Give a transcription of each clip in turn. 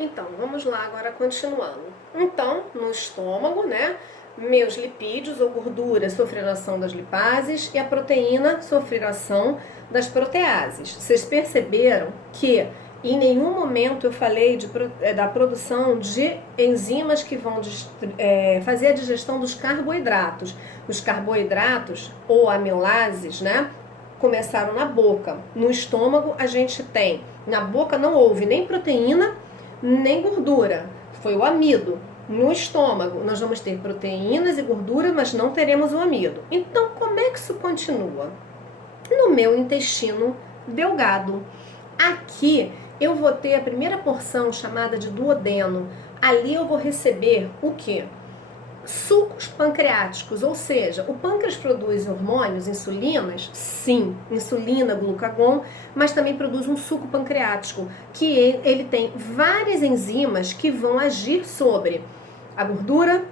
Então, vamos lá agora continuando. Então, no estômago, né, meus lipídios ou gorduras sofreram ação das lipases e a proteína sofreram ação das proteases. Vocês perceberam que em nenhum momento eu falei da produção de enzimas que vão fazer a digestão dos carboidratos. Os carboidratos ou amilases, né, começaram na boca. No estômago a gente tem, na boca não houve nem proteína, nem gordura, foi o amido. No estômago nós vamos ter proteínas e gordura, mas não teremos o amido. Então, como é que isso continua? No meu intestino delgado. Aqui eu vou ter a primeira porção chamada de duodeno. Ali eu vou receber o quê? Sucos pancreáticos, ou seja, o pâncreas produz hormônios, insulinas, sim, insulina, glucagon, mas também produz um suco pancreático, que ele tem várias enzimas que vão agir sobre a gordura,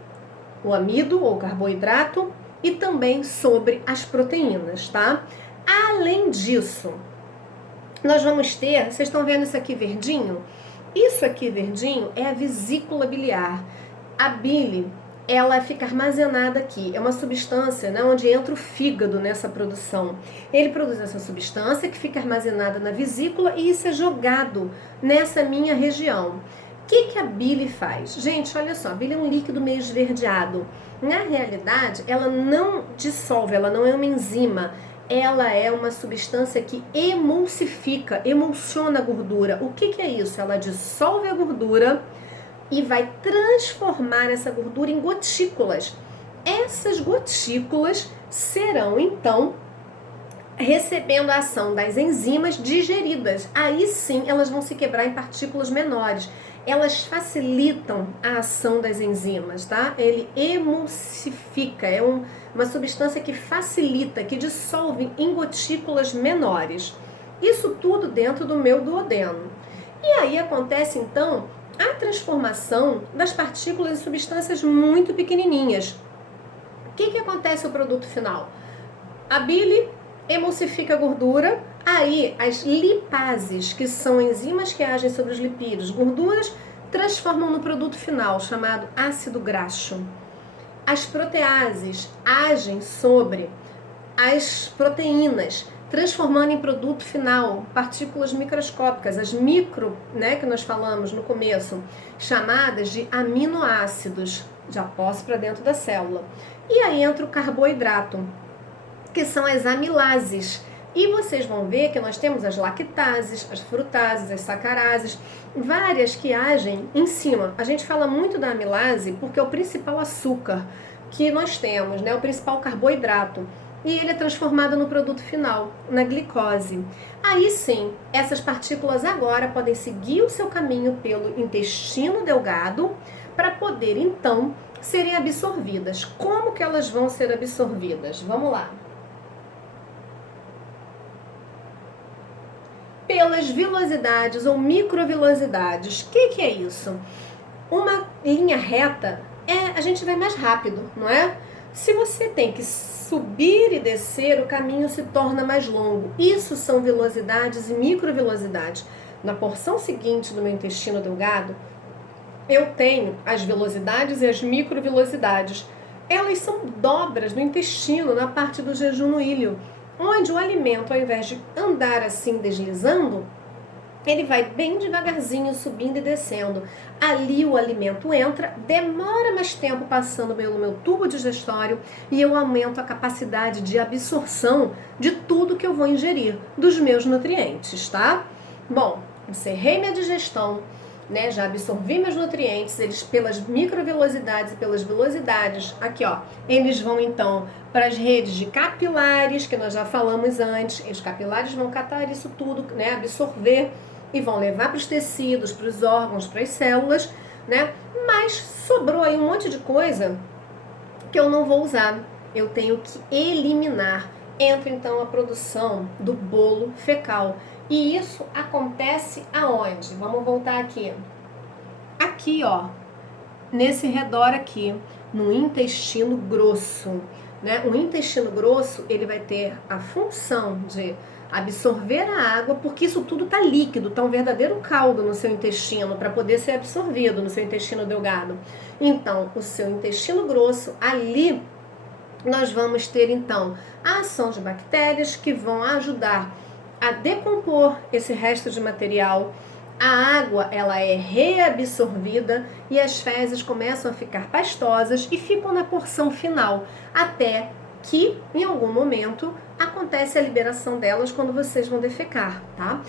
o amido ou carboidrato e também sobre as proteínas, tá? Além disso, nós vamos ter, vocês estão vendo isso aqui verdinho? Isso aqui verdinho é a vesícula biliar. A bile, ela fica armazenada aqui. É uma substância, né, onde entra o fígado nessa produção. Ele produz essa substância que fica armazenada na vesícula e isso é jogado nessa minha região. O que a bile faz? Gente, olha só, a bile é um líquido meio esverdeado. Na realidade, ela não dissolve, ela não é uma enzima. Ela é uma substância que emulsifica, emulsiona a gordura. O que é isso? Ela dissolve a gordura e vai transformar essa gordura em gotículas. Essas gotículas serão, então, recebendo a ação das enzimas digeridas. Aí sim elas vão se quebrar em partículas menores. Elas facilitam a ação das enzimas, tá? Ele emulsifica, é uma substância que facilita, que dissolve em gotículas menores. Isso tudo dentro do meu duodeno. E aí acontece, então, a transformação das partículas em substâncias muito pequenininhas. O que acontece no produto final? A bile emulsifica a gordura, aí as lipases, que são enzimas que agem sobre os lipídios, gorduras, transformam no produto final, chamado ácido graxo. As proteases agem sobre as proteínas, transformando em produto final partículas microscópicas, as micro, né, que nós falamos no começo, chamadas de aminoácidos, já posso para dentro da célula. E aí entra o carboidrato, que são as amilases. E vocês vão ver que nós temos as lactases, as frutases, as sacarases, várias que agem em cima. A gente fala muito da amilase porque é o principal açúcar que nós temos, né, o principal carboidrato. E ele é transformado no produto final, na glicose. Aí sim, essas partículas agora podem seguir o seu caminho pelo intestino delgado para poder, então, serem absorvidas. Como que elas vão ser absorvidas? Vamos lá. Pelas vilosidades ou microvilosidades. O que é isso? Uma linha reta, a gente vai mais rápido, não é? Se você tem que subir e descer, o caminho se torna mais longo. Isso são velocidades e microvelocidades. Na porção seguinte do meu intestino delgado, eu tenho as velocidades e as microvelocidades. Elas são dobras do intestino, na parte do jejum no ilho, onde o alimento, ao invés de andar assim deslizando, ele vai bem devagarzinho subindo e descendo. Ali o alimento entra, demora mais tempo passando pelo meu tubo digestório e eu aumento a capacidade de absorção de tudo que eu vou ingerir, dos meus nutrientes, tá? Bom, encerrei minha digestão, né? Já absorvi meus nutrientes, eles pelas microvelocidades e pelas velocidades, aqui ó, eles vão então para as redes de capilares, que nós já falamos antes. Os capilares vão catar isso tudo, né? Absorver e vão levar para os tecidos, para os órgãos, para as células, né? Mas sobrou aí um monte de coisa que eu não vou usar. Eu tenho que eliminar. Entra então a produção do bolo fecal. E isso acontece aonde? Vamos voltar aqui. Aqui, ó, nesse redor aqui, no intestino grosso, né? O intestino grosso, ele vai ter a função de absorver a água, porque isso tudo está líquido, está um verdadeiro caldo no seu intestino para poder ser absorvido no seu intestino delgado. Então, o seu intestino grosso, ali nós vamos ter então a ação de bactérias que vão ajudar a decompor esse resto de material. A água, ela é reabsorvida e as fezes começam a ficar pastosas e ficam na porção final, até que em algum momento acontece a liberação delas quando vocês vão defecar, tá?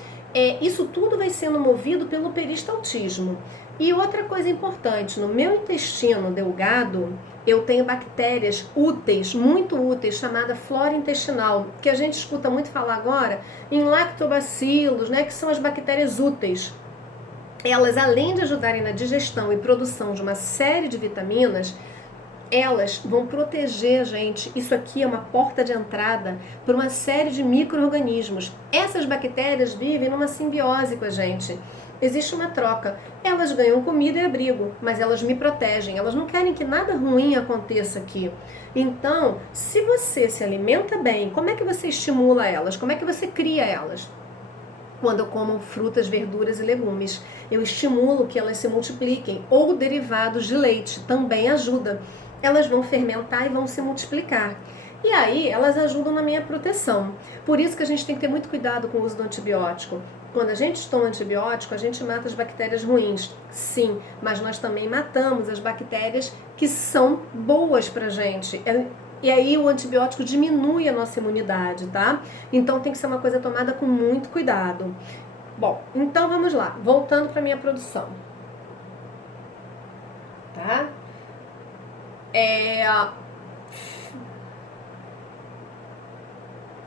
Isso tudo vai sendo movido pelo peristaltismo. E outra coisa importante, no meu intestino delgado, eu tenho bactérias úteis, muito úteis, chamada flora intestinal, que a gente escuta muito falar agora em lactobacilos, né, que são as bactérias úteis. Elas, além de ajudarem na digestão e produção de uma série de vitaminas, elas vão proteger a gente. Isso aqui é uma porta de entrada para uma série de micro-organismos. Essas bactérias vivem numa simbiose com a gente. Existe uma troca. Elas ganham comida e abrigo, mas elas me protegem. Elas não querem que nada ruim aconteça aqui. Então, se você se alimenta bem, como é que você estimula elas? Como é que você cria elas? Quando eu como frutas, verduras e legumes, eu estimulo que elas se multipliquem. Ou derivados de leite também ajuda. Elas vão fermentar e vão se multiplicar. E aí, elas ajudam na minha proteção. Por isso que a gente tem que ter muito cuidado com o uso do antibiótico. Quando a gente toma antibiótico, a gente mata as bactérias ruins, sim, mas nós também matamos as bactérias que são boas pra gente. E aí o antibiótico diminui a nossa imunidade, tá? Então tem que ser uma coisa tomada com muito cuidado. Bom, então vamos lá, voltando pra minha produção. Tá?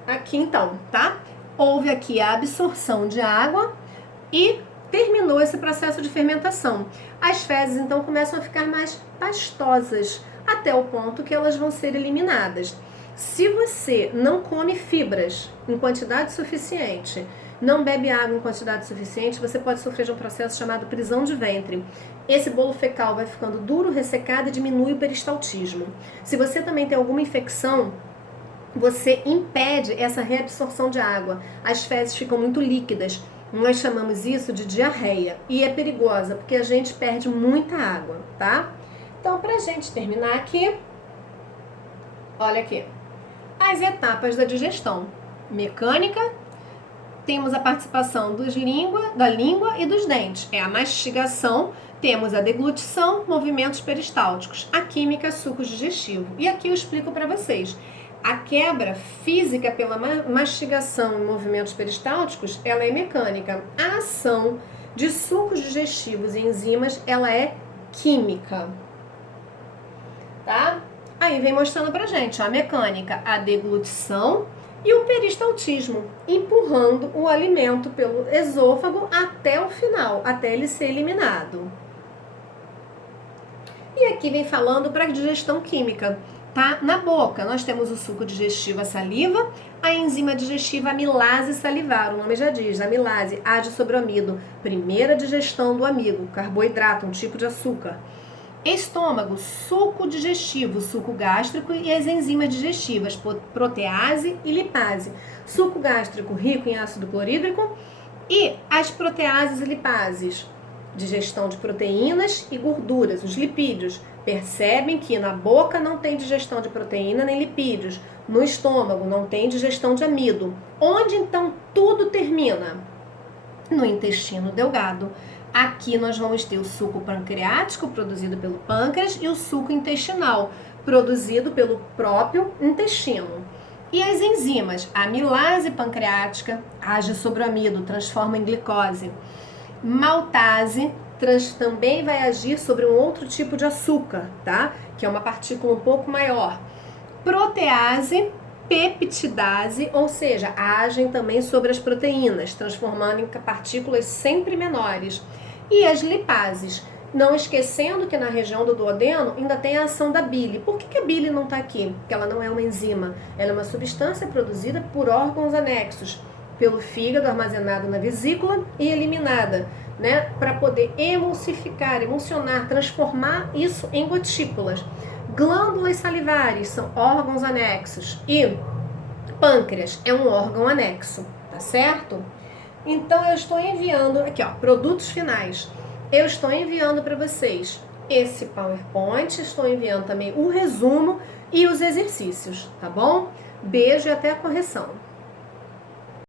Aqui então, tá? Houve aqui a absorção de água e terminou esse processo de fermentação. As fezes então começam a ficar mais pastosas, até o ponto que elas vão ser eliminadas. Se você não come fibras em quantidade suficiente, não bebe água em quantidade suficiente, você pode sofrer de um processo chamado prisão de ventre. Esse bolo fecal vai ficando duro, ressecado e diminui o peristaltismo. Se você também tem alguma infecção, você impede essa reabsorção de água. As fezes ficam muito líquidas. Nós chamamos isso de diarreia. E é perigosa, porque a gente perde muita água, tá? Então, pra gente terminar aqui, olha aqui. As etapas da digestão. Mecânica, temos a participação da língua e dos dentes. É a mastigação, temos a deglutição, movimentos peristálticos. A química, suco digestivo. E aqui eu explico para vocês. A quebra física pela mastigação e movimentos peristálticos, ela é mecânica. A ação de sucos digestivos e enzimas, ela é química. Tá? Aí vem mostrando pra gente a mecânica, a deglutição e o peristaltismo, empurrando o alimento pelo esôfago até o final, até ele ser eliminado. E aqui vem falando para digestão química. Tá? Na boca, nós temos o suco digestivo, a saliva, a enzima digestiva amilase salivar, o nome já diz, a amilase age sobre o amido, primeira digestão do amido, carboidrato, um tipo de açúcar. Estômago, suco digestivo, suco gástrico e as enzimas digestivas, protease e lipase. Suco gástrico rico em ácido clorídrico e as proteases e lipases, digestão de proteínas e gorduras, os lipídios. Percebem que na boca não tem digestão de proteína nem lipídios, no estômago não tem digestão de amido. Onde então tudo termina? No intestino delgado. Aqui nós vamos ter o suco pancreático, produzido pelo pâncreas, e o suco intestinal, produzido pelo próprio intestino. E as enzimas, a amilase pancreática age sobre o amido, transforma em glicose. Maltase também vai agir sobre um outro tipo de açúcar, tá? Que é uma partícula um pouco maior. Protease, peptidase, ou seja, agem também sobre as proteínas, transformando em partículas sempre menores. E as lipases, não esquecendo que na região do duodeno ainda tem a ação da bile. Por que a bile não está aqui? Porque ela não é uma enzima, ela é uma substância produzida por órgãos anexos, pelo fígado, armazenado na vesícula e eliminada, né, para poder emulsionar, transformar isso em gotículas. Glândulas salivares são órgãos anexos e pâncreas é um órgão anexo, tá certo? Então eu estou enviando, aqui ó, produtos finais. Eu estou enviando para vocês esse PowerPoint, estou enviando também o resumo e os exercícios, tá bom? Beijo e até a correção.